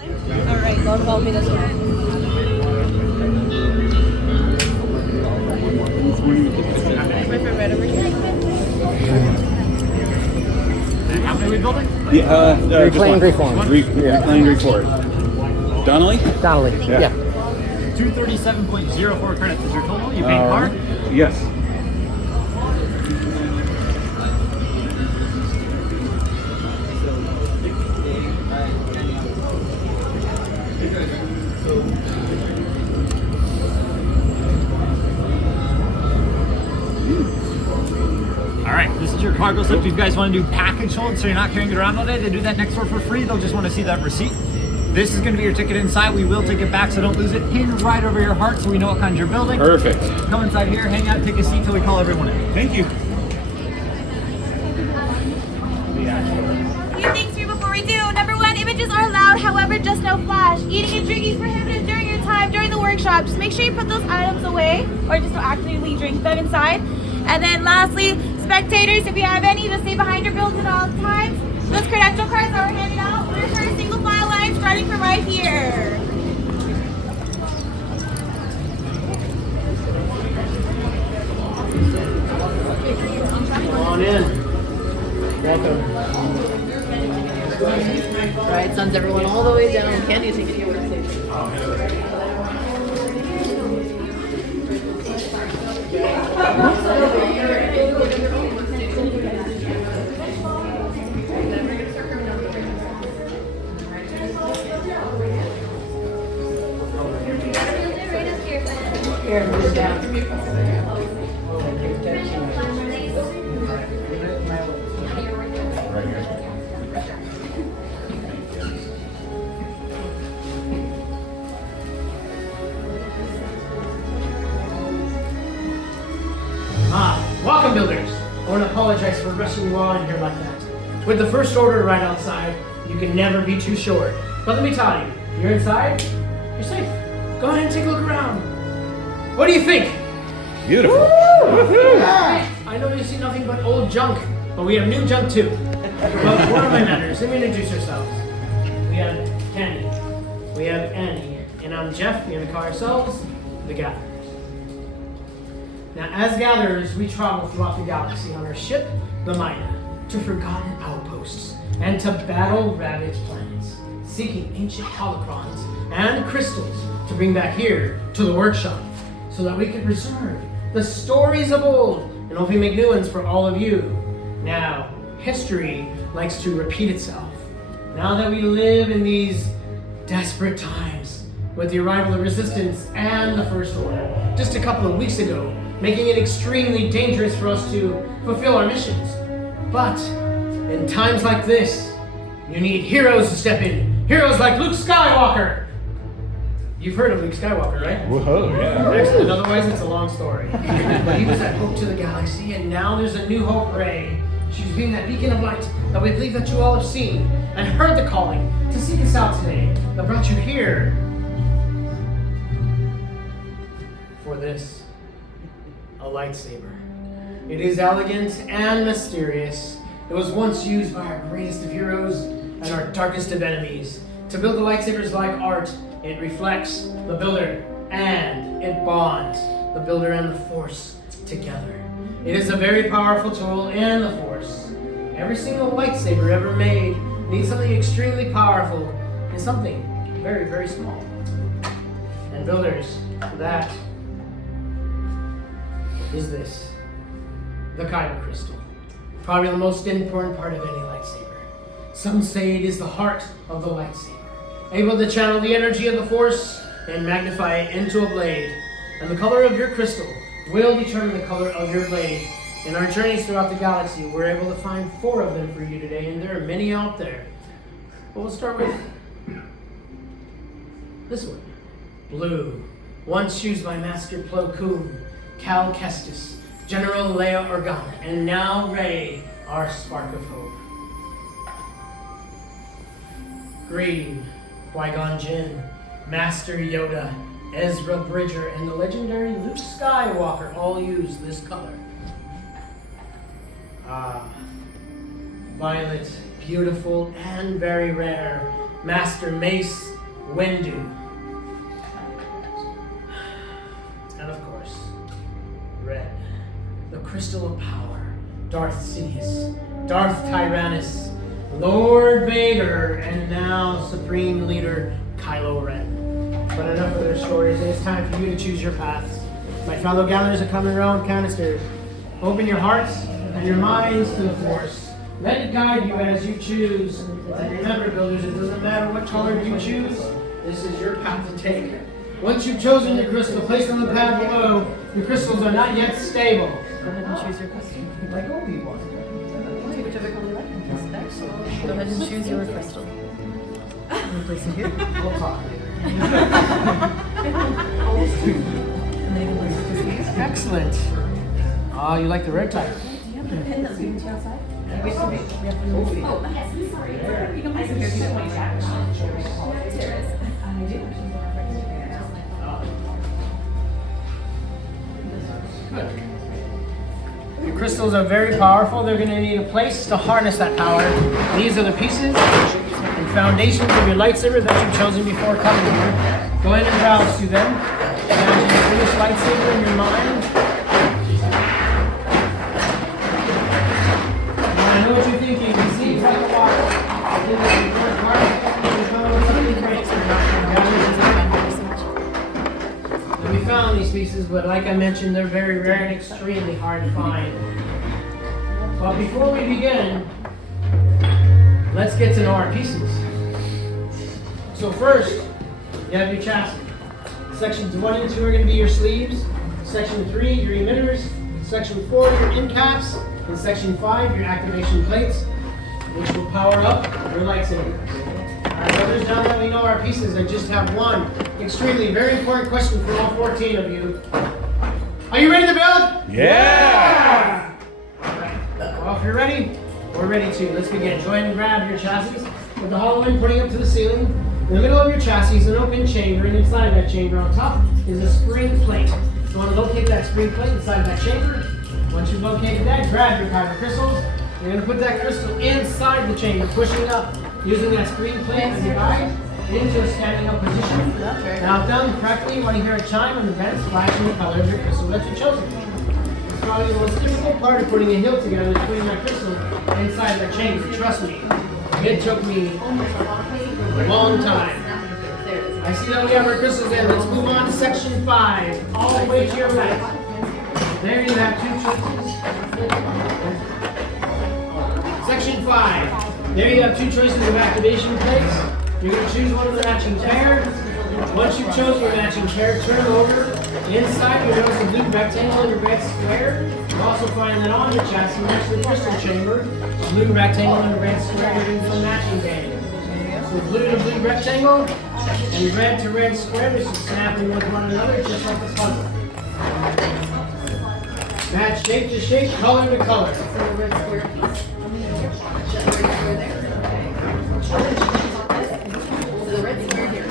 Alright, don't call me this one. My favorite over here. How many are we building? Reclaimed, reformed. Reclaimed, reformed. Donnelly? Donnelly, yeah. 237.04 credits is your total. You paid card? Yes. Alright, this is your cargo slip. If you guys want to do package hold so you're not carrying it around all day, they do that next door for free. They'll just want to see that receipt. This is going to be your ticket inside. We will take it back, so don't lose it. Pinned right over your heart so we know what kind you're building. Perfect. Come inside here, hang out, take a seat till we call everyone in. Thank you. Few things here before we do. Number one, images are allowed, however, just no flash. Eating and drinking is prohibited during your time, during the workshop. Just make sure you put those items away, or just don't actively drink them inside. And then lastly, spectators, if you have any, just stay behind your builds at all times. Those credential cards that were handed out, we're for a single file line starting from right here. Come on in. Welcome. Right, sends everyone all the way down. Can't you take it to your workstation? Here, move down. Welcome, builders. I want to apologize for rushing you all in here like that. With the first order right outside, you can never be too short. But let me tell you, you're inside, you're safe. Go ahead and take a look around. What do you think? Beautiful. I know you see nothing but old junk, but we have new junk too. But what are my manners? Let me introduce ourselves. We have Kenny, we have Annie, and I'm Jeff. We're gonna call ourselves the Gatherers. Now, as gatherers, we travel throughout the galaxy on our ship, the Mina, to forgotten outposts and to battle ravaged planets, seeking ancient holocrons and crystals to bring back here to the workshop, so that we can preserve the stories of old and hopefully make new ones for all of you. Now, history likes to repeat itself. Now that we live in these desperate times with the arrival of Resistance and the First Order, just a couple of weeks ago, making it extremely dangerous for us to fulfill our missions. But in times like this, you need heroes to step in. Heroes like Luke Skywalker. You've heard of Luke Skywalker, right? Whoa, yeah. Excellent. Otherwise, it's a long story. But he was that hope to the galaxy, and now there's a new hope, Rey. She's being that beacon of light that we believe that you all have seen and heard the calling to seek us out today. That brought you here for this. A lightsaber. It is elegant and mysterious. It was once used by our greatest of heroes and our darkest of enemies. To build the lightsabers like art, it reflects the builder and it bonds the builder and the Force together. It is a very powerful tool in the Force. Every single lightsaber ever made needs something extremely powerful and something very, very small. And builders, that is this, the Kyber crystal. Probably the most important part of any lightsaber. Some say it is the heart of the lightsaber, able to channel the energy of the Force and magnify it into a blade. And the color of your crystal will determine the color of your blade. In our journeys throughout the galaxy, we're able to find 4 of them for you today, and there are many out there. But we'll start with this one, blue. Once used by Master Plo Koon, Cal Kestis, General Leia Organa, and now Rey, our spark of hope. Green, Qui-Gon Jinn, Master Yoda, Ezra Bridger, and the legendary Luke Skywalker all use this color. Violet, beautiful and very rare, Master Mace Windu. And of course, red, the crystal of power, Darth Sidious, Darth Tyrannus, Lord Vader, and now Supreme Leader Kylo Ren. But enough of their stories. It's time for you to choose your paths. My fellow gatherers are coming around canisters. Open your hearts and your minds to the Force. Let it guide you as you choose. And remember, builders, it doesn't matter what color you choose. This is your path to take. Once you've chosen your crystal, placed on the pad below, your crystals are not yet stable. Go ahead and choose your crystal. Like Obi-Wan. Take whichever color you like. Go ahead and choose your crystal. You place it here. We'll talk later. And then you can place it here. Excellent. Oh, you like the red type? Do you have a pin that's leading to you outside? We have to move it. Oh, yes, I'm sorry. You can place it here if you don't want to. There is. I do. Good. Your crystals are very powerful. They're going to need a place to harness that power. These are the pieces and foundations of your lightsaber that you've chosen before coming here. Go ahead and browse through them. Imagine your finished lightsaber in your mind. Now, I know what you're thinking. You see, it's like a walk. We found these pieces, but like I mentioned, they're very rare and extremely hard to find. But before we begin, let's get to know our pieces. So first, you have your chassis. Sections 1 and 2 are going to be your sleeves. Section 3, your emitters. Section 4, your end caps. And Section 5, your activation plates, which will power up your lightsaber. Alright, brothers, now that we know our pieces, I just have one extremely very important question for all 14 of you. Are you ready to build? Yeah! Alright, well, if you're ready, we're ready too. Let's begin. Go ahead and grab your chassis with the hollow end pointing up to the ceiling. In the middle of your chassis is an open chamber, and inside that chamber on top is a spring plate. You want to locate that spring plate inside that chamber. Once you've located that, grab your Kyber crystals. You're going to put that crystal inside the chamber, pushing up, using that spring plate as a guide into a standing up position. Now done correctly, you want to hear a chime on the vents flashing the color of your crystal that you've chosen. It's probably the most difficult part of putting a hilt together is putting that crystal inside that chamber. Trust me, it took me a long time. I see that we have our crystals in. Let's move on to section 5, all the way to your right. There you have 2 choices. Section 5. There you have 2 choices of activation plates. You're going to choose one of the matching pair. Once you've chosen your matching pair, turn over. Inside, you'll notice a blue rectangle and a red square. You'll also find that on your chassis next to the crystal chamber, a blue rectangle and a red square are doing some matching band. So blue to blue rectangle and red to red square, they should snap in with one another just like this puzzle. Match shape to shape, color to color. So the red square piece. So the red square here.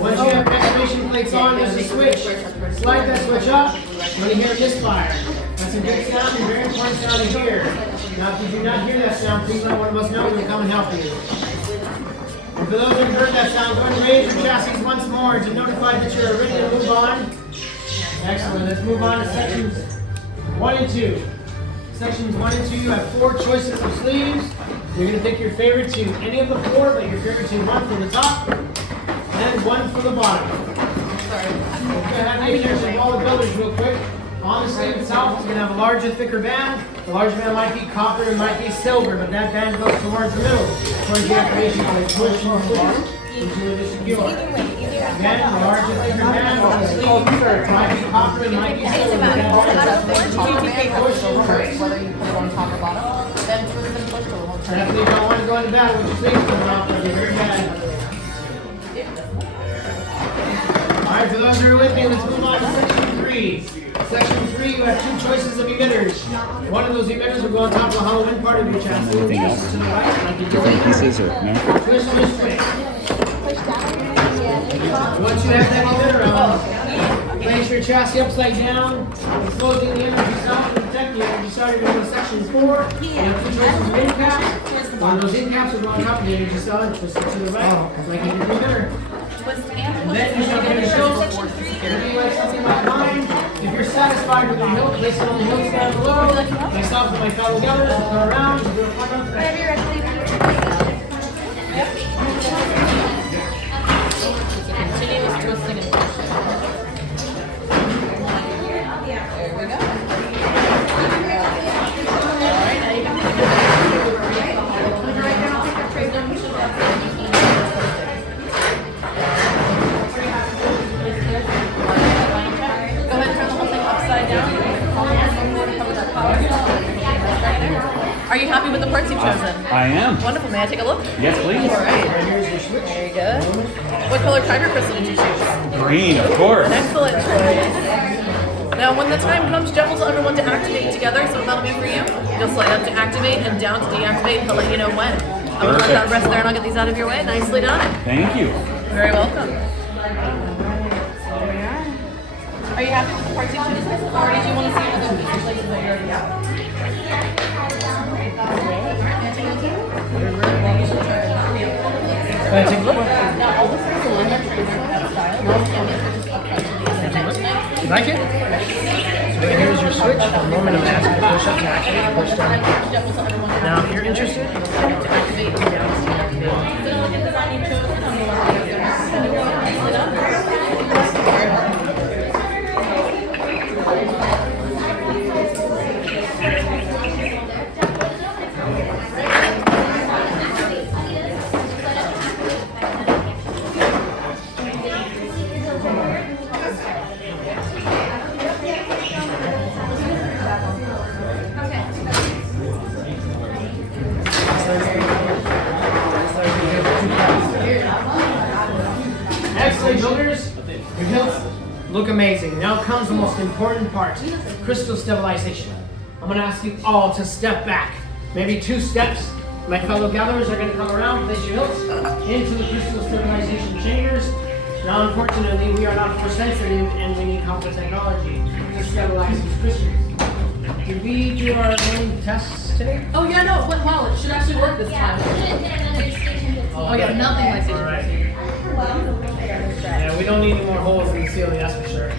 Once you have activation plates on, there's a switch. Slide that switch up when you hear a misfire. That's a good sound and very important sound to hear. Now, if you do not hear that sound, please let one of us know and we'll come and help you. And for those who have heard that sound, go ahead and raise your chassis once more to notify that you're ready to move on. Excellent. Let's move on to sections 1 and 2. Sections 1 and 2, you have 4 choices of sleeves. You're going to pick your favorite 2. Any of the 4, but your favorite 2, 1 for the top and 1 for the bottom. Sorry. Okay, have pictures of all the builders real quick. On the sleeve itself, it's going to have a larger, thicker band. The larger band might be copper and might be silver, but that band goes towards the middle, towards the activation point. Push and push into the secure. Again, the larger, thicker band on the sleeve might be copper and might be silver. But that band push and push. Whether you put it on top or bottom, then twist and push the whole time. Definitely don't want to go into battle with your sleeves coming off, that'd be very bad. Alright, for those who are with me, let's move on to section 3. Section 3, you have 2 choices of emitters. One of those emitters will go on top of the hollow end part of your chassis. Anything else? To the right, like you Different pieces or no? twist this way. Once you have that emitter on, place your chassis upside down, exposing the energy cell to protect the energy cell. You're going to go section 4. You have two choices of end caps. One of those end caps will go on top of the energy cell and twist it to the right. It's like you can do better. And then you start going to show if you like something like mine. If you're satisfied with your hilt, place it on the hilts down below. Myself and my fellow gunners will go around and do a fun up. Continuous twisting and pushing. There we go. Alright, now you can put it right down. I'll take your tray down. You should have Go ahead and turn the whole thing upside down. Cover that power. Right there. Are you happy with the parts you've chosen? I am. Wonderful. May I take a look? Yes, please. All right. There you go. What color Kyber crystal did you choose? Green, of course. An excellent choice. Now, when the time comes, Jeff will tell everyone to activate together, so that'll be for you. You'll slide up to activate and down to deactivate, and he'll let you know when. I'm going to let that rest there, and I'll get these out of your way. Nicely done. Thank you. Very welcome. Are you happy with the parts you chose? Or did you want to see another piece like what you already have? Take a look. Now, all this is a limit to that style. You like it? So right here is your switch. For a moment, I'm asking you to push up to activate, push down. Now, if you're interested, to activate, down to deactivate. Excellent, builders. Your hilts look amazing. Now comes the most important part, crystal stabilization. I'm going to ask you all to step back, maybe 2 steps. My fellow gatherers are going to come around, place your hilts into the crystal stabilization chambers. Now, unfortunately, we are not force sensitive and we need help with technology to stabilize these crystals. Did we do our own tests today? Oh, yeah, no, it went well. It should actually work this time. Oh, yeah, nothing like All right. Yeah, we don't need any more holes in the ceiling, that's for sure.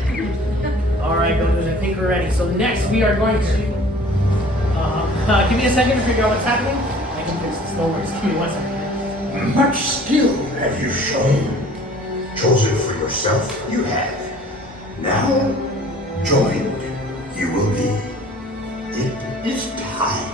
All right, builders, I think we're ready. So next we are going to... give me a second to figure out what's happening. I can fix this. No worries. Give me 1 second. Much skill have you shown. Chosen for yourself, you have. Now, joined, you will be. It is time.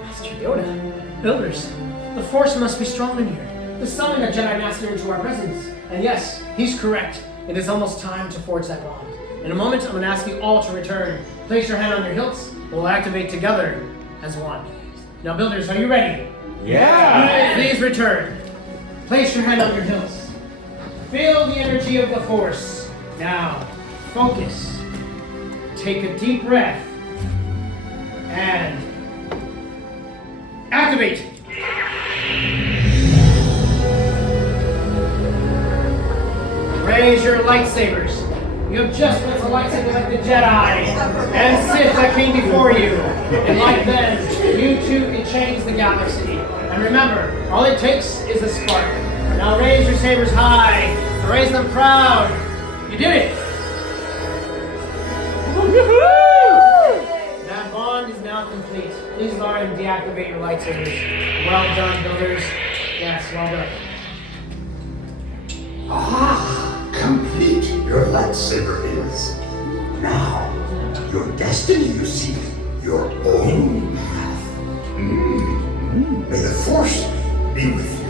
Master Yoda. Builders, the Force must be strong in here. To summon a Jedi Master into our presence. And yes, he's correct. It is almost time to forge that bond. In a moment, I'm going to ask you all to return. Place your hand on your hilts, and we'll activate together as one. Now, builders, are you ready? Yeah. Please return. Place your hand on your hilts. Feel the energy of the Force. Now, focus. Take a deep breath. And activate. Raise your lightsabers. You have just lit a lightsaber like the Jedi and Sith that came before you. And like them, you too can change the galaxy. And remember, all it takes is a spark. Now raise your sabers high. Raise them proud. You did it. That bond is now complete. Please lower and deactivate your lightsabers. Well done, builders. Yes, well done. Ah, complete your lightsaber is. Now, your destiny you seek, your own path. May the Force be with you.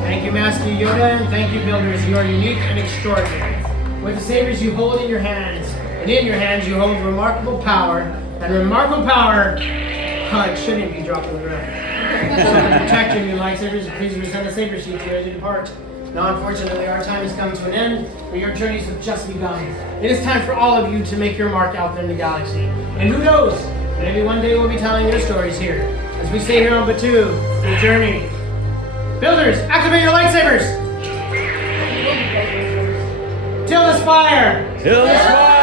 Thank you, Master Yoda, and thank you, builders. You are unique and extraordinary. With the sabers you hold in your hands, and in your hands you hold remarkable power, and remarkable power, it shouldn't be dropped on the ground. So protect your new lightsabers, please return the saber sheath here as you depart. Now, unfortunately, our time has come to an end, but your journeys have just begun. It is time for all of you to make your mark out there in the galaxy. And who knows, maybe one day we'll be telling your stories here, as we stay here on Batu, the journey. Builders, activate your lightsabers! Till the spire! Till the spire!